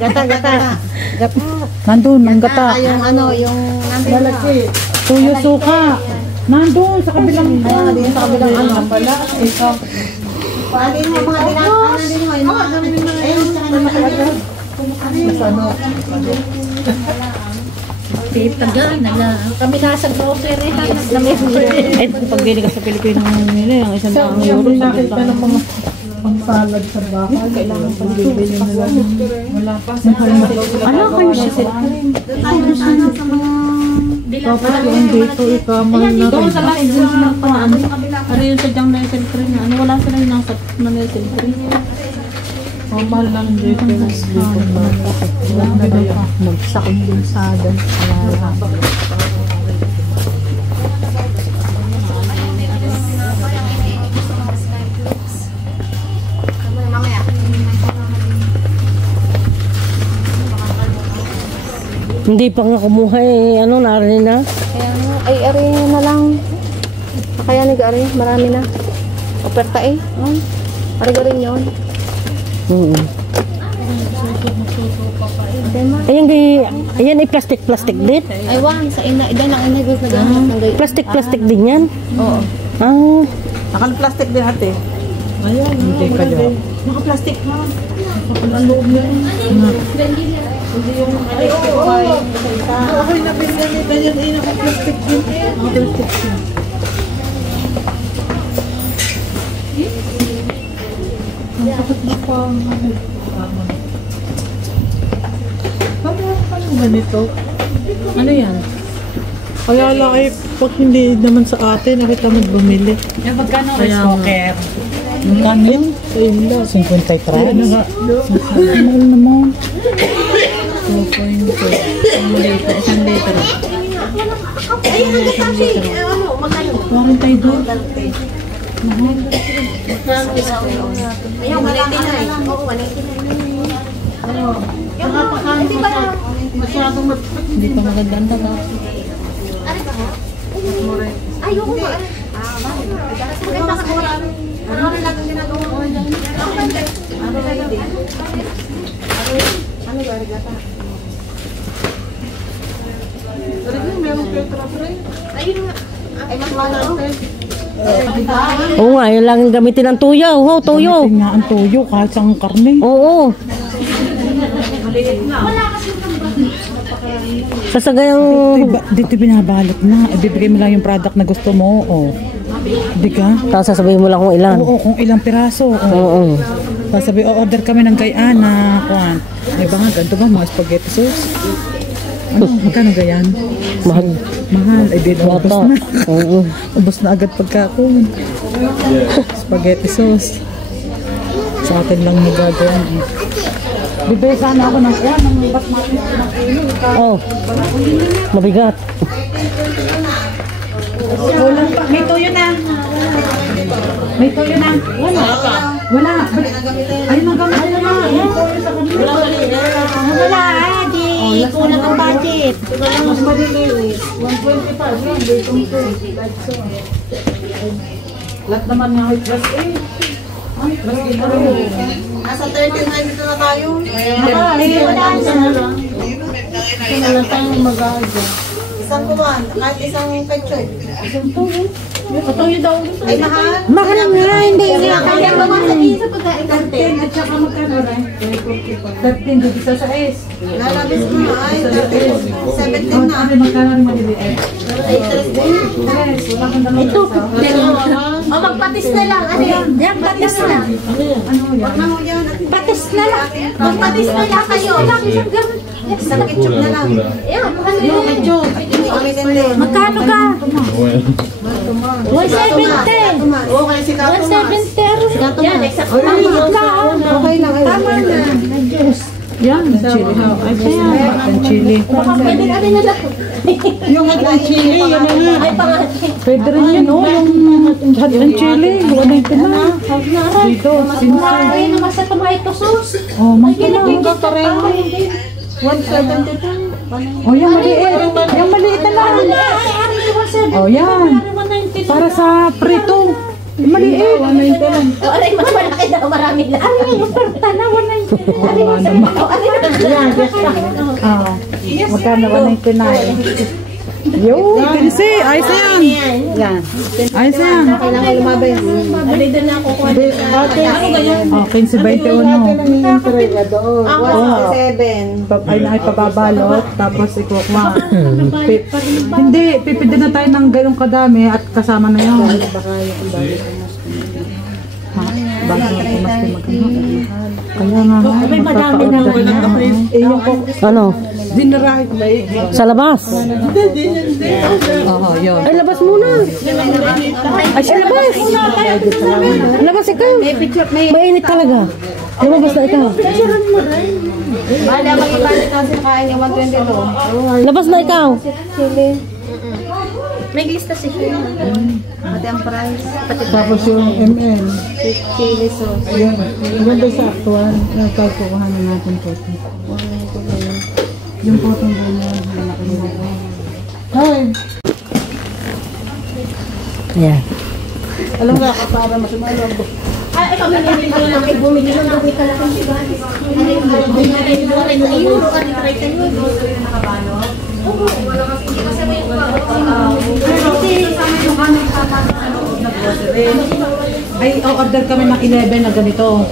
Gata. Nandun, ang gata. Yung ano, yung Malaki. Tuyo suka. Nandun, sa kabilang. sa kabilang ano. Pala, ikaw. Paano yung mga dinakanan din mo? Ayun, sa kanila. Tagal na lang. Kami nasa grocery. Eh, pag bili ka sa Pilipino nila, ang isang daang euro. Bakit ka ng mga pang-salad sa bahay? Kailangan pang bibili nila. Wala pa. Ano kayo siya? Tapos yung dito, ikamal na rin. Doon sa last ng paano? Ano yun sa dyang nail cream na? Ano wala sila yung nasa nail cream? Mahal lang dito. Wala na ba yun? Magsakong din sa doon. Hindi pa nga kumuha eh. Ano, narinig na? Kaya nga, ay ari na lang. Kaya nag-ari, marami na. Oferta eh. Ari rin yun. Ayan ay plastic din. Ay wang, sa ina, idan ang ina gusto nagamit ng gayon. Plastic din yan. Oo. Ah, Naka-plastic din ate. Ayun, hindi ka dyan. Naka-plastic na. Naka-loob na yun. Hindi yung ay, okay na pinagalitan yun ay naka-plastic yun. Naka-plastic yun. ganito. Ano yan? Kaya lang ay pag hindi naman sa atin, nakita mo bumili. Yung magkano Kaya smoker? Magkano yun? Ayun lang. 53. Ano nga? Mahal naman. 2.2. Isang litro. Ay, ano kasi? Ano, magkano? 42. Ayaw, 199. Oo, 199. Masyadong hindi pa maganda ang taga. Ayoko ba? Maganda ka mura. Ano lang ang ginagawa mo dyan? Ano ba, rigata? Meron Petra pre. Ayun nga. Ay, mas mahal. Oo nga, yun lang gamitin ng tuyo. Oh, tuyo. Gamitin nga ang tuyo kahit ang karne. Oo. Sasagayang... Dito binabalot na. Ibibigay mo lang yung product na gusto mo. Oh. Di ka? Tapos sasabihin mo lang kung ilan. Oo, kung ilang piraso. Oo. Sasabi, order kami ng Gayana. Kuhan. Ay ba nga, ganito ba? Mga spaghetti sauce? Ano, magkano gayan? Mahal. Mahal. Ay, di na ubos Wata. na. Oo. Ubos na agad pagkakon. Spaghetti sauce. Sa atin lang magagawa. Bibigay sana ako ng kuhan. Ng basmati ng ulo. Oh. Mabigat. Walang pa. May tuyo na. May tuyo na. Wala pa. Wala. Ay, nagamit na na. May tuyo sa kanila. Wala, di. Kulang ang budget. Mas maliliw. 125 yan. Daytong 2. Lahat naman nga ay plus 8. Ay, plus 8. Nasa 39 dito na tayo. Isang kuwan, kahit isang ketchup. Patuloy daw. Ay, mahal. Mahal nga, hindi nga. Kaya ba mga sabihin sa pagkain natin? 10 at saka magkano rin? 13 dito sa sais. Lalabis mo na ay 17 na. Ano magkano rin maliliit? Ay, 3 din. Yes, wala kang dalawa. Ito, o magpatis na lang. Ano yan? Yan, patis na. Ano yan? Ano yan? Patis na lang. Magpatis na lang kayo. Isang ketchup na lang. Yan, ano yun? Ketchup. Umitin din. Magkano ka? 170. Okay, si Kato Mas. 170. Yan, eksakto lang. Okay lang. Tama na. Yan, chili. Ay, kaya. Ang chili. Pwede ka rin na lang. Yung hot chili, yun na nga. Ay, pangalan. Pwede rin yun, oh. Yung hot chili. Wala ito na. Dito, sinsa. Ay, naman sa tomato sauce. Oh, magkano. 172. Oh, yung maliit. Yung maliit na lang. Oh, yan. Para sa prito. Yung maliit. 190 lang. O, alay, mas malaki na. Marami na. Ano yung perta na? 190. Oh, naman. Yan, Ah, magkano 199. Yo, pinsi. Ayos na yan. Yan. Ayos na yan. Kailangan lumabay. Alay, doon na ako. Ano ganyan? Oh, 15.21. 167. Ay pababalot, tapos ikukma. Hindi, pipili na tayo ng ganong kadami at kasama na yun. Bago mas magkano. Kaya nga, May madami na. Ano? dinarahit ba Sa labas. Oo, yun. Ay, labas muna. Ay, sa labas. Labas ikaw. Mainit talaga. Lumabas na ikaw. Bale, mag-ibalik kasi kain yung 122. Labas na ikaw. May lista si Shina. Pati ang price. Tapos yung ML. Chili sauce. Yun. Yung doon sa actual, nagkakukuha na natin po. Yung potong ganyan. Hi! Yeah. Alam nga ka para masumalo ang Ay, pamilya ko lang. Ay, bumili lang. Gawin ka lang. Ay, euro ka. Try ka yun. Ay, order kami ng 11 na ganito.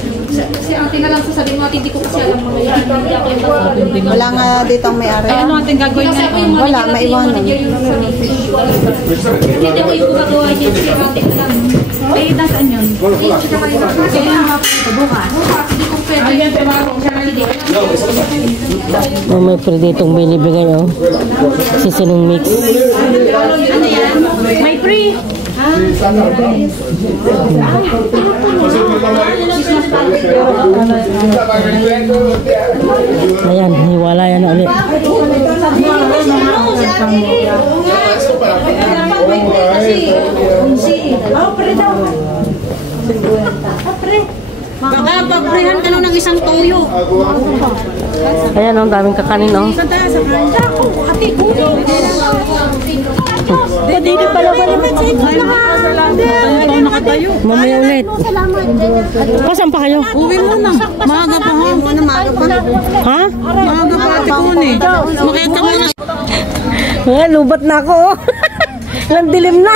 Si ate na lang sasabihin mo. Hindi ko kasi alam mga yan. Hindi ako yung Wala nga dito ang may-ari. Ay, ano ating gagawin Kasi ako ngayon? yung Wala, manager maiwanan. yung sa Hindi ako yung gumagawa niya. Si ate ko lang. Ay, nasaan yun? Kaya nga po bukas. Hindi ko Oh, may free ditong binibigay, oh. Seasoning mix. May free. Ayan, hiwala yan na ulit. Baka paprehan ka ng isang toyo. Ayan, ang daming kakanin, oh. Dito pala ba naman sa ito? Mamaya ulit. Pasan pa kayo? Uwi mo na. Maaga pa ha. Maaga pa. Ha? Maaga pa ate ko eh. Makita mo na. Eh, lubat na ako, oh. Lang dilim na.